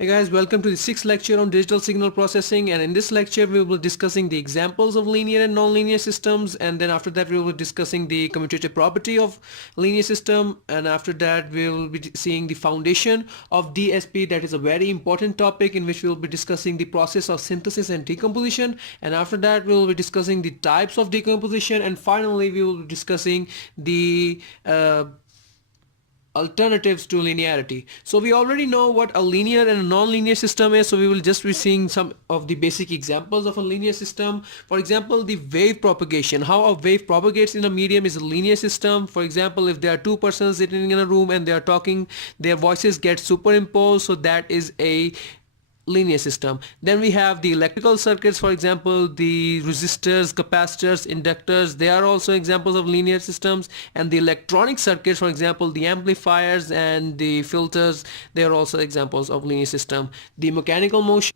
Hey guys, welcome to the sixth lecture on digital signal processing, and in this lecture we will be discussing the examples of linear and non-linear systems, and then after that we will be discussing the commutative property of linear system, and after that we will be seeing the foundation of DSP. That is a very important topic in which we will be discussing the process of synthesis and decomposition, and after that we will be discussing the types of decomposition, and finally we will be discussing the alternatives to linearity. So we already know what a linear and a non-linear system is, so we will just be seeing some of the basic examples of a linear system. For example, the wave propagation. How a wave propagates in a medium is a linear system. For example, if there are two persons sitting in a room and they are talking, their voices get superimposed, so that is a linear system. Then we have the electrical circuits, for example the resistors, capacitors, inductors, they are also examples of linear systems. And the electronic circuits, for example the amplifiers and the filters, they are also examples of linear system. The mechanical motion,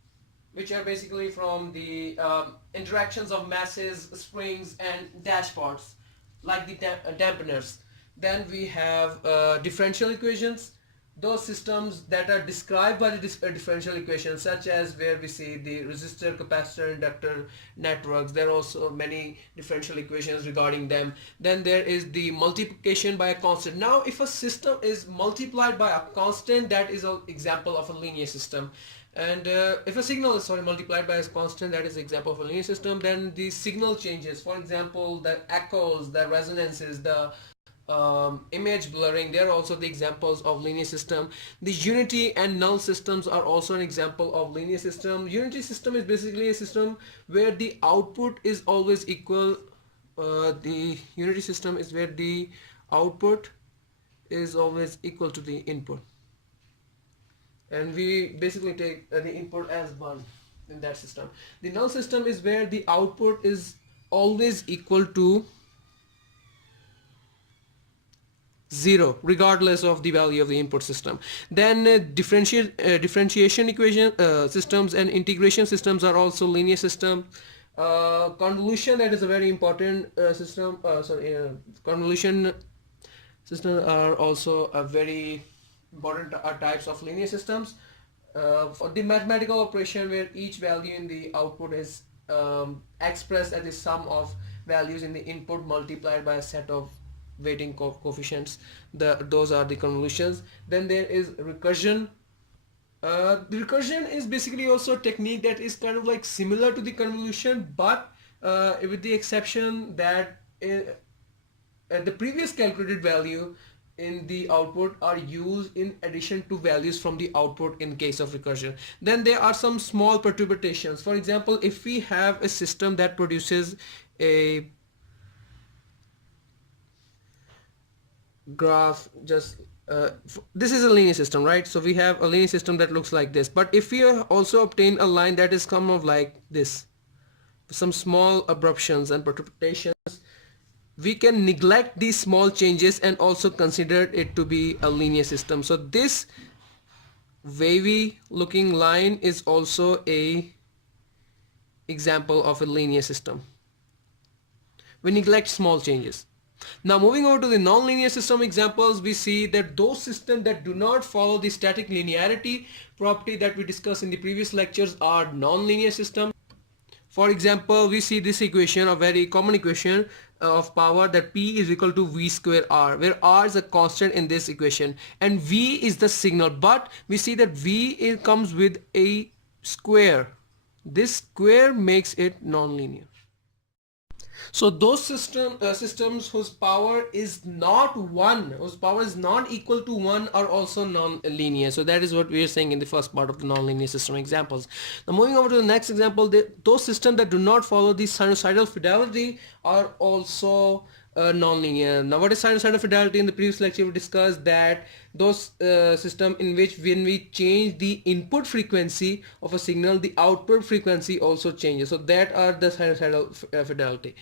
which are basically from the interactions of masses, springs and dashboards, like the dampeners. Then we have differential equations, those systems that are described by the differential equations, such as where we see the resistor, capacitor, inductor networks. There are also many differential equations regarding them. Then there is the multiplication by a constant. Now if a system is multiplied by a constant, that is an example of a linear system. And if a signal is multiplied by a constant, that is example of a linear system. Then the signal changes, for example the echoes, the resonances, the image blurring, they are also the examples of linear system. The unity and null systems are also an example of linear system. Unity system is basically a system where the output is always equal. The unity system is where the output is always equal to the input, and we basically take the input as 1 in that system. The null system is where the output is always equal to 0 regardless of the value of the input system. Then differentiation equation systems and integration systems are also linear system. Convolution, that is a very important system. Convolution systems are also a very important types of linear systems. For the mathematical operation where each value in the output is expressed as the sum of values in the input multiplied by a set of weighting coefficients, those are the convolutions. Then there is recursion. The recursion is basically also a technique that is kind of like similar to the convolution, but with the exception that the previous calculated value in the output are used in addition to values from the output in case of recursion. Then there are some small perturbations. For example, if we have a system that produces a graph, just this is a linear system, right? So we have a linear system that looks like this, but if we also obtain a line that is kind of like this, some small abruptions and perturbations, we can neglect these small changes and also consider it to be a linear system. So this wavy looking line is also a example of a linear system. We neglect small changes. Now moving over to the non-linear system examples, we see that those systems that do not follow the static linearity property that we discussed in the previous lectures are non-linear systems. For example, we see this equation, a very common equation of power, that P is equal to V square R, where R is a constant in this equation and V is the signal, but we see that V comes with a square. This square makes it non-linear. So those systems whose power is not 1, whose power is not equal to 1 are also non-linear. So that is what we are saying in the first part of the non-linear system examples. Now moving over to the next example, those systems that do not follow the sinusoidal fidelity are also non-linear. Now what is sinusoidal fidelity? In the previous lecture we discussed that those system in which when we change the input frequency of a signal, the output frequency also changes. So that are the sinusoidal fidelity.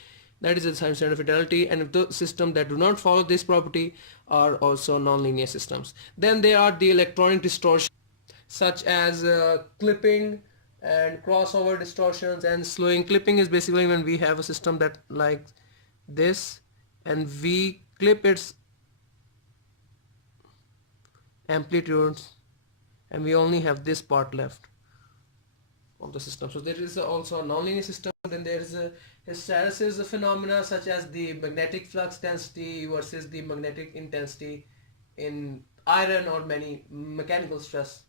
That is the sinusoidal fidelity, and if the system that do not follow this property are also non-linear systems. Then there are the electronic distortions, such as clipping and crossover distortions and slowing. Clipping is basically when we have a system that like this and we clip its amplitudes and we only have this part left of the system. So there is also a nonlinear system. Then there is a hysteresis phenomena such as the magnetic flux density versus the magnetic intensity in iron or many mechanical stress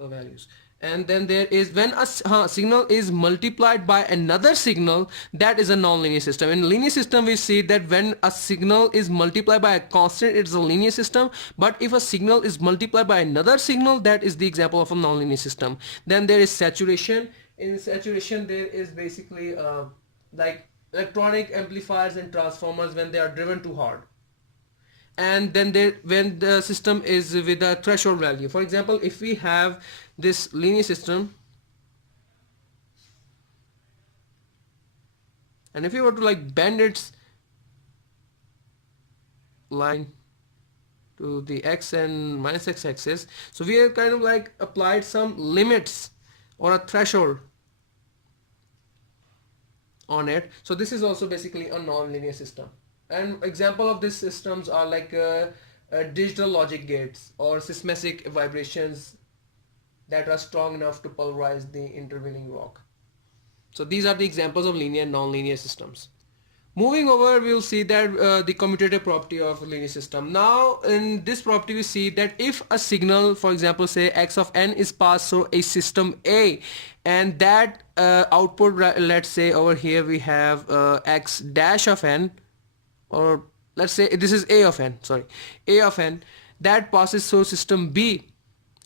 values. And then there is when a signal is multiplied by another signal, that is a non-linear system. In linear system we see that when a signal is multiplied by a constant, it's a linear system, but if a signal is multiplied by another signal, that is the example of a non-linear system. Then there is saturation. In saturation there is basically like electronic amplifiers and transformers when they are driven too hard. And then when the system is with a threshold value, for example, if we have this linear system and if we were to like bend its line to the x and minus x axis, so we have kind of like applied some limits or a threshold on it. So this is also basically a non-linear system. And example of these systems are like digital logic gates or seismic vibrations that are strong enough to pulverize the intervening rock. So these are the examples of linear and non-linear systems. Moving over, we will see that the commutative property of a linear system. Now in this property we see that if a signal, for example say x of n, is passed through a system A, and that output, let's say over here we have x dash of n, or let's say this is a of n, sorry, a of n, that passes through system B,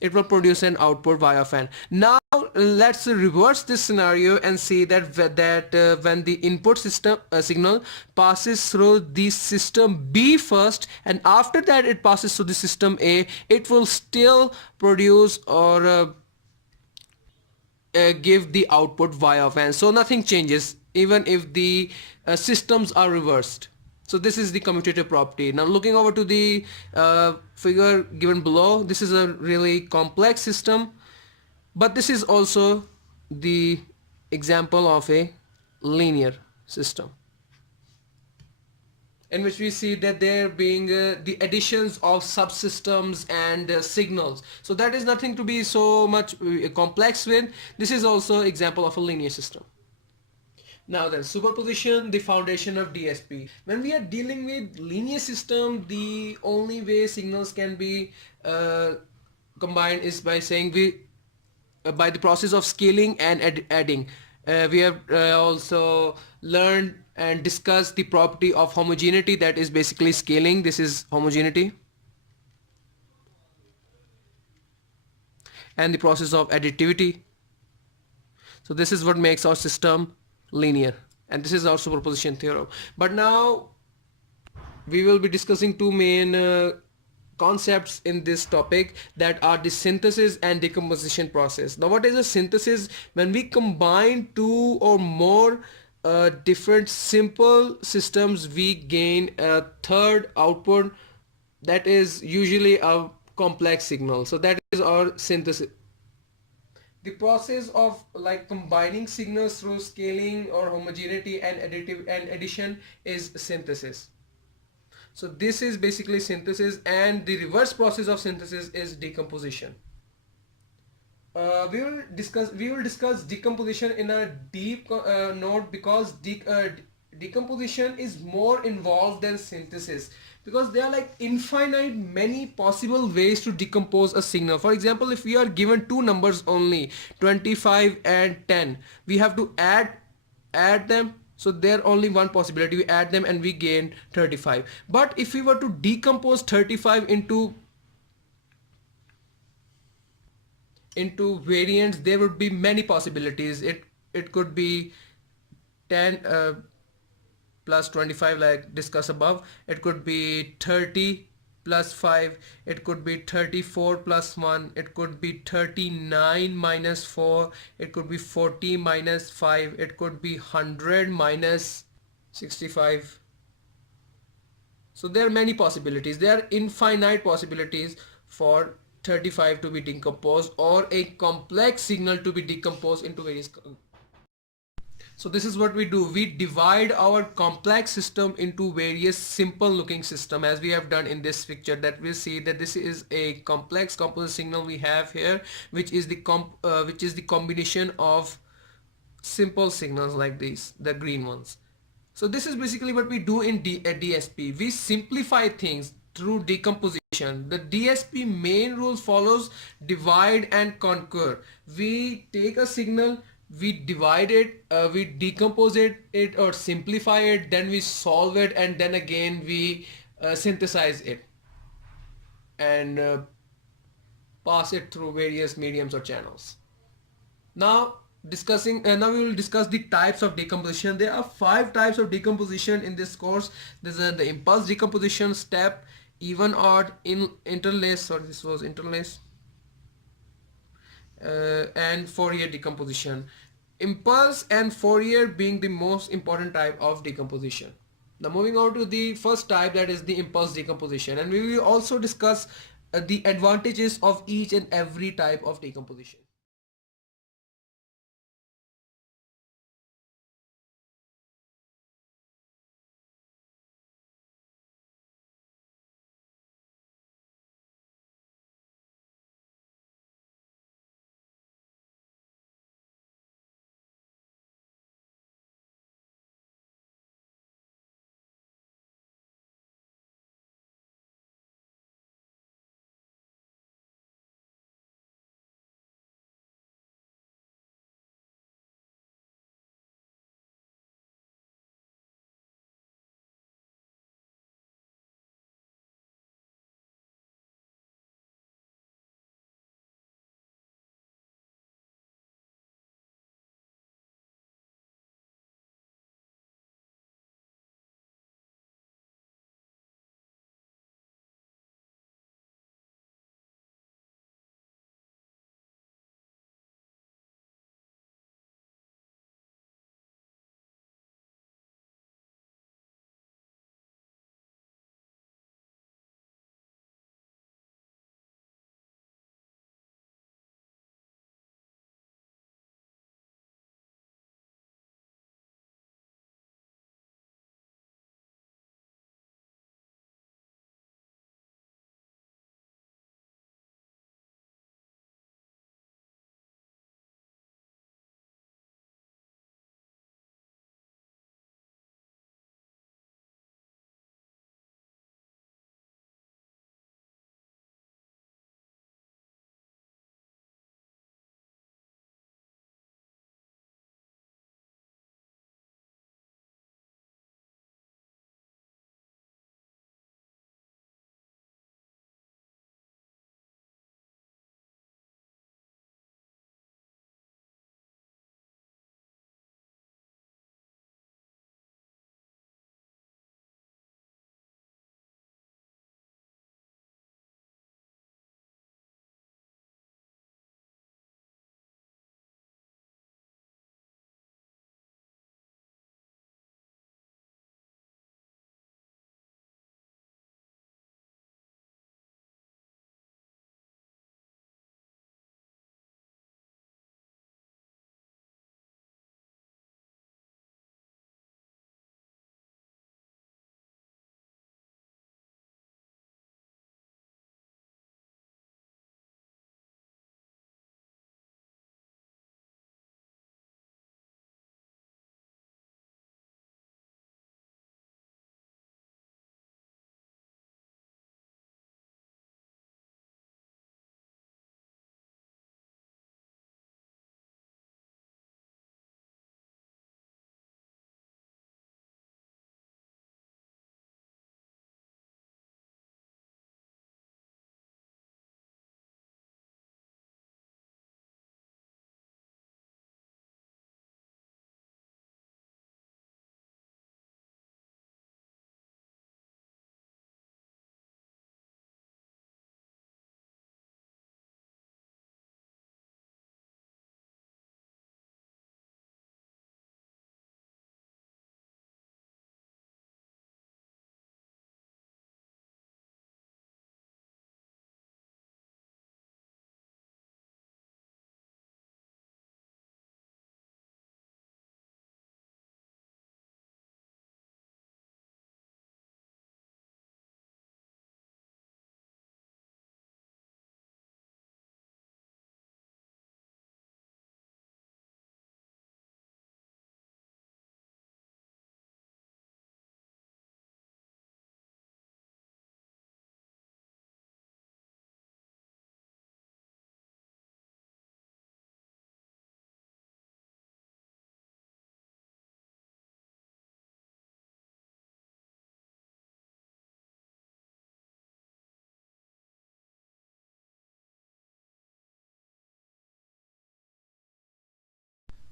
it will produce an output y of n. Now let's reverse this scenario and see that when the input system signal passes through the system B first, and after that it passes through the system A, it will still produce or give the output y of n. So nothing changes even if the systems are reversed. So this is the commutative property. Now looking over to the figure given below, this is a really complex system, but this is also the example of a linear system in which we see that there being the additions of subsystems and signals. So that is nothing to be so much complex with. This is also example of a linear system. Now then, superposition, the foundation of DSP. When we are dealing with linear system, the only way signals can be combined is by saying by the process of scaling and adding. We have also learned and discussed the property of homogeneity, that is basically scaling. This is homogeneity. And the process of additivity. So this is what makes our system linear, and this is our superposition theorem. But now we will be discussing two main concepts in this topic, that are the synthesis and decomposition process. Now what is a synthesis? When we combine two or more different simple systems, we gain a third output that is usually a complex signal. So that is our synthesis. The process of like combining signals through scaling or homogeneity and addition is synthesis. So this is basically synthesis, and the reverse process of synthesis is decomposition. We will discuss decomposition in a deep note, because decomposition is more involved than synthesis, because there are like infinite many possible ways to decompose a signal. For example, if we are given two numbers only, 25 and 10, we have to add them. So there only one possibility, we add them and we gain 35. But if we were to decompose 35 into variants, there would be many possibilities. It could be 10 plus 25 like discussed above. It could be 30 plus 5. It could be 34 plus 1. It could be 39 minus 4. It could be 40 minus 5. It could be 100 minus 65. So there are many possibilities. There are infinite possibilities for 35 to be decomposed, or a complex signal to be decomposed into various. So this is what we do. We divide our complex system into various simple looking system, as we have done in this picture, that we see that this is a complex composite signal we have here, which is the combination of simple signals like these, the green ones. So this is basically what we do in DSP. We simplify things through decomposition. The DSP main rule follows divide and conquer. We take a signal, we divide it, we decompose it or simplify it, then we solve it, and then again we synthesize it and pass it through various mediums or channels. Now we will discuss the types of decomposition. There are 5 types of decomposition in this course. This is the impulse decomposition, step, even, odd, interlace, sorry, this was interlace, and Fourier decomposition. Impulse and Fourier being the most important type of decomposition. Now moving on to the first type, that is the impulse decomposition, and we will also discuss the advantages of each and every type of decomposition.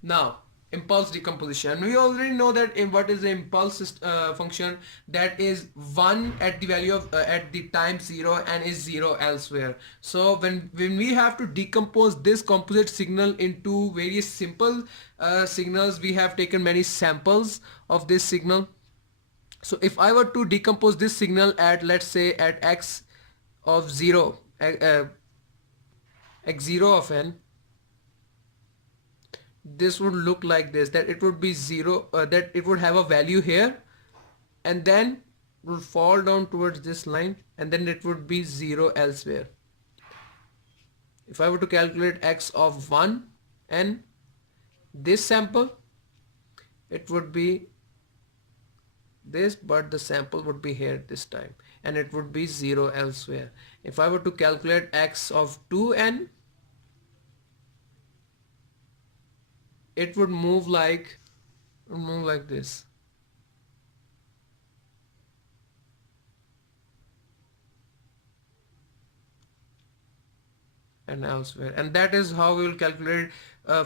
Now, impulse decomposition. We already know that in what is the impulse function, that is 1 at the value of at the time 0 and is 0 elsewhere. So when we have to decompose this composite signal into various simple signals, we have taken many samples of this signal. So if I were to decompose this signal at, let's say, at x of 0, x0 of n, this would look like this, that it would be 0, that it would have a value here and then would fall down towards this line and then it would be 0 elsewhere. If I were to calculate x of 1 and this sample, it would be this, but the sample would be here this time and it would be 0 elsewhere. If I were to calculate x of 2n, it would move like this. And elsewhere, and that is how we will calculate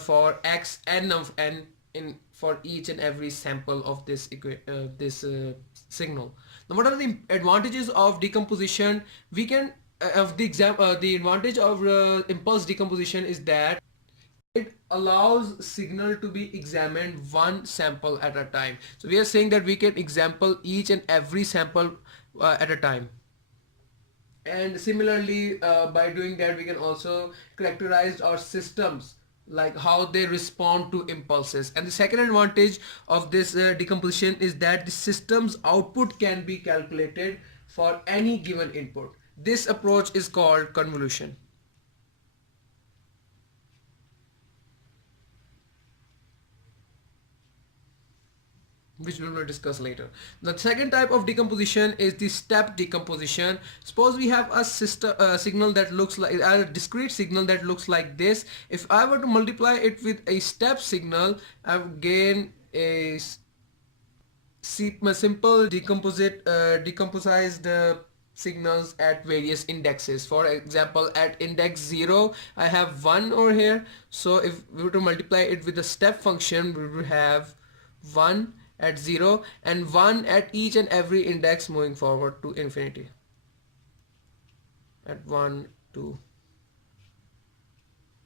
for x n of n in for each and every sample of this signal. Now, what are the advantages of decomposition? We can of the the advantage of impulse decomposition is that it allows signal to be examined one sample at a time. So we are saying that we can example each and every sample at a time. And similarly, by doing that, we can also characterize our systems, like how they respond to impulses. And the second advantage of this decomposition is that the system's output can be calculated for any given input. This approach is called convolution, which we will discuss later. The second type of decomposition is the step decomposition. Suppose we have a signal that looks like a discrete signal that looks like this. If I were to multiply it with a step signal, I would gain a simple decomposed signals at various indexes. For example, at index 0 I have 1 over here, so if we were to multiply it with the step function, we would have 1 at 0 and 1 at each and every index moving forward to infinity. At 1, 2,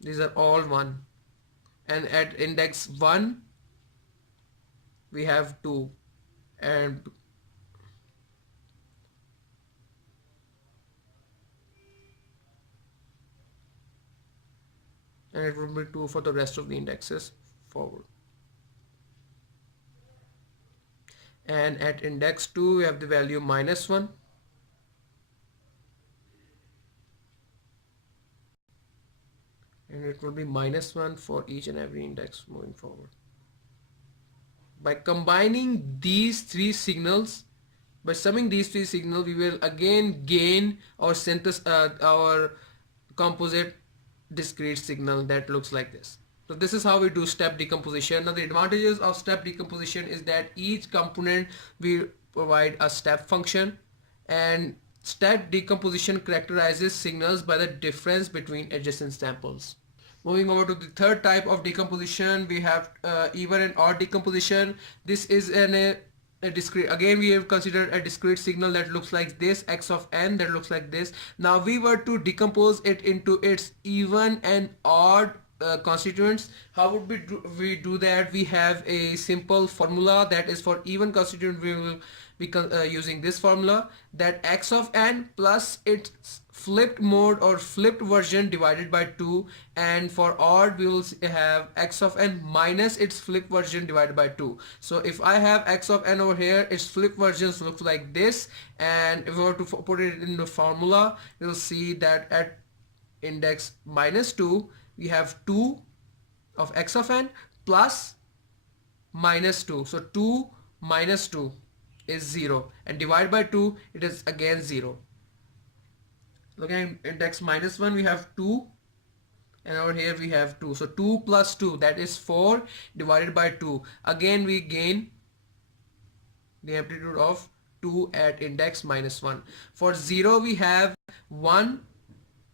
these are all 1, and at index 1 we have 2, and it will be 2 for the rest of the indexes forward. And at index 2 we have the value -1, and it will be -1 for each and every index moving forward. By combining these three signals, by summing these three signals, we will again gain our our composite discrete signal that looks like this. So this is how we do step decomposition. Now the advantages of step decomposition is that each component we provide a step function, and step decomposition characterizes signals by the difference between adjacent samples. Moving over to the third type of decomposition, we have even and odd decomposition. This is a discrete, again we have considered a discrete signal that looks like this, x of n, that looks like this. Now we were to decompose it into its even and odd constituents. How would we do that? We have a simple formula that is for even constituent. We will be using this formula, that x of n plus its flipped mode or flipped version divided by 2, and for odd we will have x of n minus its flipped version divided by 2. So if I have x of n over here, its flipped versions look like this, and if we were to put it in the formula, you'll see that at index -2 we have 2 of x of n plus -2. So 2 minus 2 is 0, and divided by 2 it is again 0. Looking at index -1 we have 2, and over here we have 2. So 2 plus 2, that is 4, divided by 2. Again we gain the amplitude of 2 at index -1. For 0 we have 1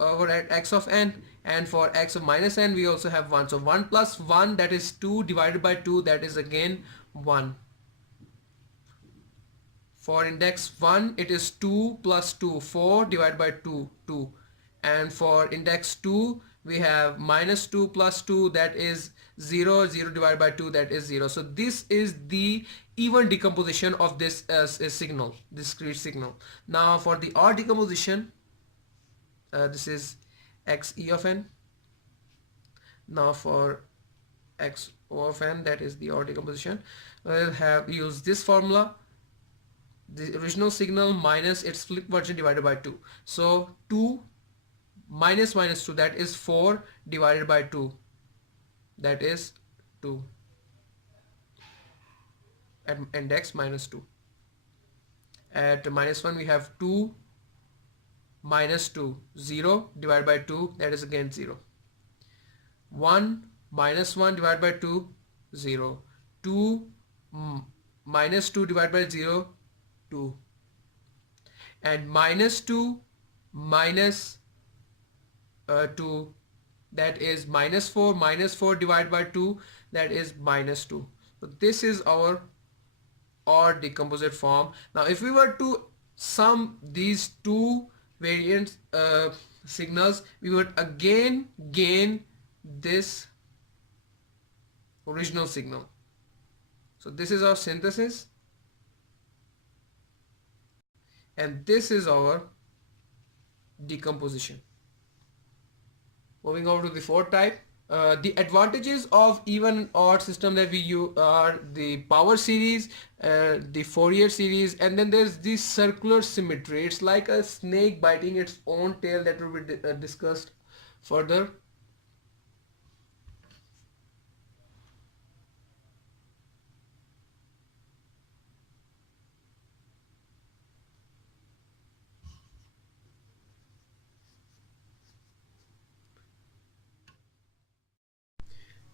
over at x of n, and for x of minus n we also have 1. So 1 plus 1, that is 2, divided by 2, that is again 1. For index 1 it is 2 plus 2, 4, divided by 2, 2. And for index 2 we have minus 2 plus 2, that is 0, 0 divided by 2, that is 0. So this is the even decomposition of this signal, discrete signal. Now for the odd decomposition, this is x e of n. Now for x o of n, that is the odd decomposition, we'll have use this formula, the original signal minus its flip version divided by 2. So 2 minus minus 2, that is 4, divided by 2, that is 2, at index minus 2. At minus 1 we have 2 minus 2, 0 divided by 2, that is again 0. 1 minus 1 divided by 2, 0. 2 minus 2 divided by 0, 2. And minus 2 minus 2, that is minus 4. Minus 4 divided by 2, that is minus 2. So this is our odd decomposite form. Now if we were to sum these two variant signals, we would again gain this original signal. So this is our synthesis, and this is our decomposition. Moving over to the fourth type. The advantages of even and odd system that we use are the power series, the Fourier series, and then there's the circular symmetry. It's like a snake biting its own tail, that will be discussed further.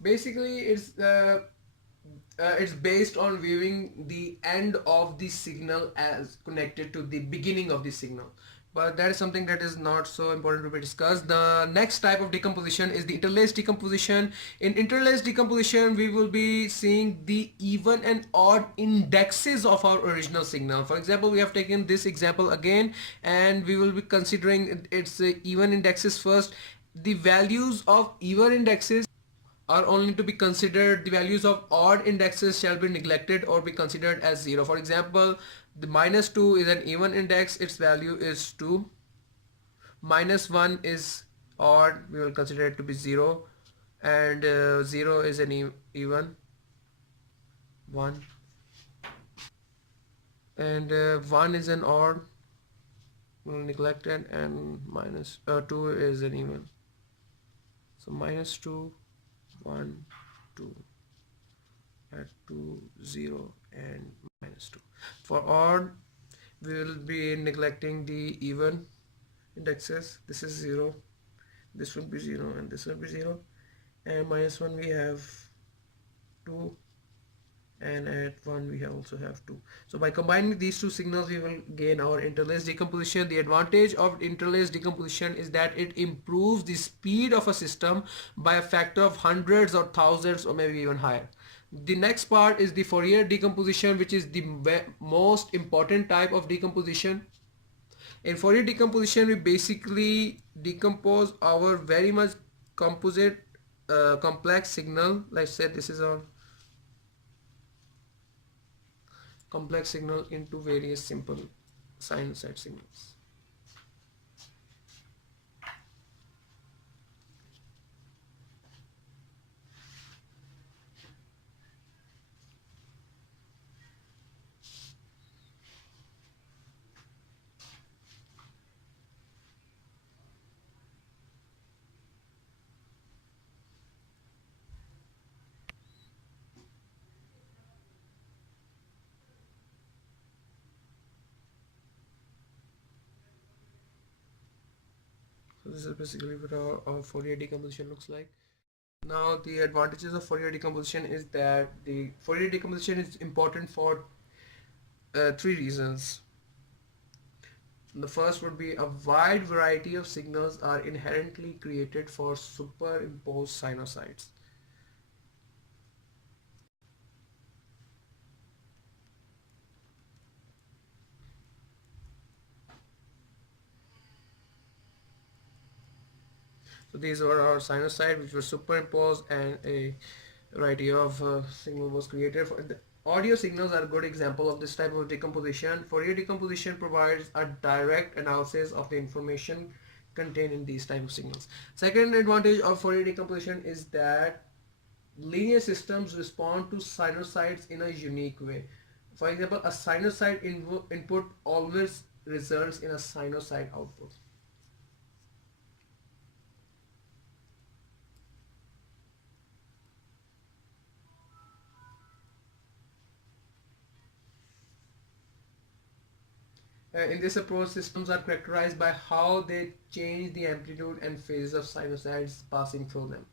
Basically it's based on viewing the end of the signal as connected to the beginning of the signal, but that is something that is not so important to be discussed. The next type of decomposition is the interlaced decomposition. In interlaced decomposition we will be seeing the even and odd indexes of our original signal. For example, we have taken this example again, and we will be considering its even indexes first. The values of even indexes are only to be considered. The values of odd indexes shall be neglected or be considered as 0. For example, the minus 2 is an even index, its value is 2. Minus 1 is odd, we will consider it to be 0. And 0 is an even, 1. And 1 is an odd, we will neglect it, and minus 2 is an even. So minus 2, 1, 2, at 2, 0, and minus 2. For odd, we will be neglecting the even indexes. This is 0, this will be 0, and this will be 0. And minus 1 we have 2, and at 1 we also have 2. So by combining these two signals we will gain our interlaced decomposition. The advantage of interlaced decomposition is that it improves the speed of a system by a factor of hundreds or thousands or maybe even higher. The next part is the Fourier decomposition, which is the most important type of decomposition. In Fourier decomposition we basically decompose our very much composite complex signal. Let's say this is our complex signal into various simple sinusoid signals. So this is basically what our Fourier decomposition looks like. Now the advantages of Fourier decomposition is that the Fourier decomposition is important for 3 reasons. The first would be a wide variety of signals are inherently created for superimposed sinusoids. So these were our sinusoid which were superimposed, and a variety of signal was created. For the audio signals are a good example of this type of decomposition. Fourier decomposition provides a direct analysis of the information contained in these type of signals. Second advantage of Fourier decomposition is that linear systems respond to sinusoids in a unique way. For example, a sinusoid input always results in a sinusoid output. In this approach, systems are characterized by how they change the amplitude and phases of sinusoids passing through them.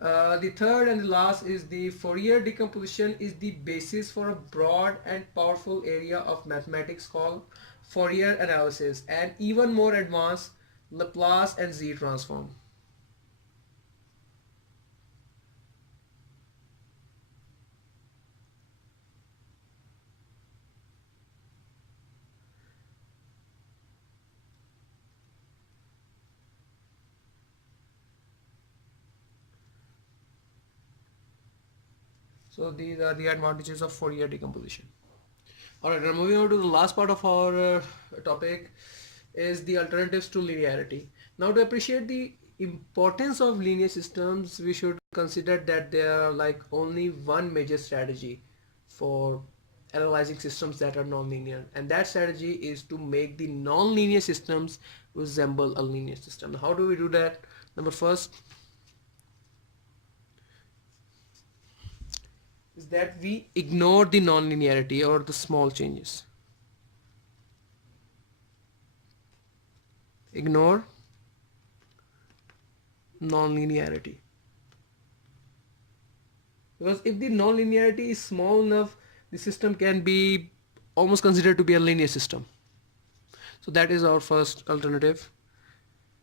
The third and the last is the Fourier decomposition is the basis for a broad and powerful area of mathematics called Fourier analysis, and even more advanced Laplace and Z transform. So these are the advantages of Fourier decomposition. Alright, now moving on to the last part of our topic is the alternatives to linearity. Now, to appreciate the importance of linear systems, we should consider that there are like only one major strategy for analyzing systems that are non-linear, and that strategy is to make the non-linear systems resemble a linear system. How do we do that? Number first is that we ignore the non-linearity or the small changes. Ignore non-linearity. Because if the non-linearity is small enough, the system can be almost considered to be a linear system. So that is our first alternative.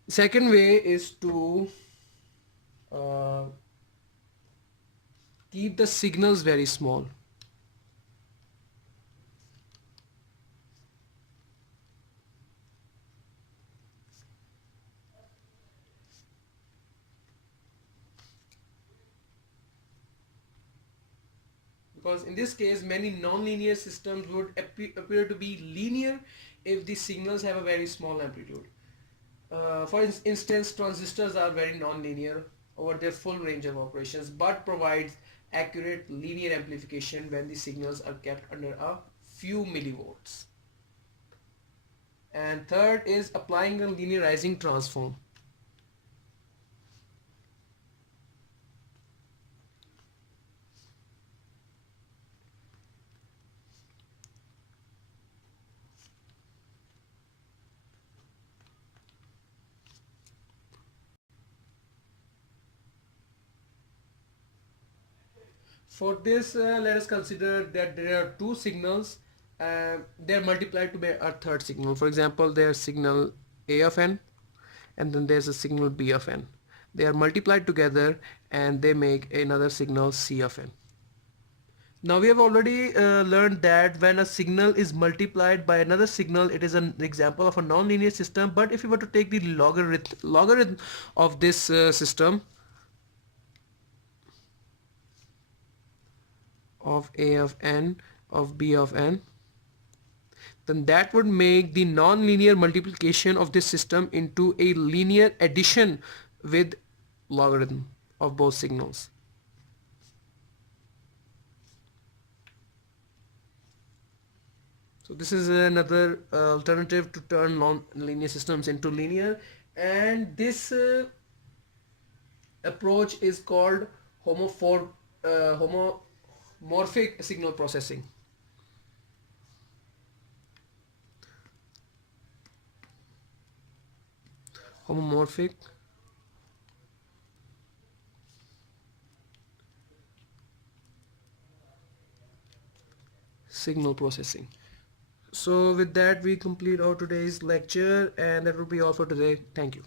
Second way is to uh, keep the signals very small. Because in this case, many non-linear systems would appear to be linear if the signals have a very small amplitude. For instance, transistors are very non-linear over their full range of operations, but provides accurate linear amplification when the signals are kept under a few millivolts. And third is applying a linearizing transform. For this, let us consider that there are two signals. They are multiplied to be a third signal. For example, there's signal A of n, and then there's a signal B of n. They are multiplied together and they make another signal C of n. Now we have already learned that when a signal is multiplied by another signal, it is an example of a non-linear system. But if we were to take the logarithm of this system of A of n of B of n, then that would make the non-linear multiplication of this system into a linear addition with logarithm of both signals. So this is another alternative to turn non-linear systems into linear, and this approach is called homomorphic signal processing. Homomorphic signal processing. So with that we complete our today's lecture, and that will be all for today. Thank you.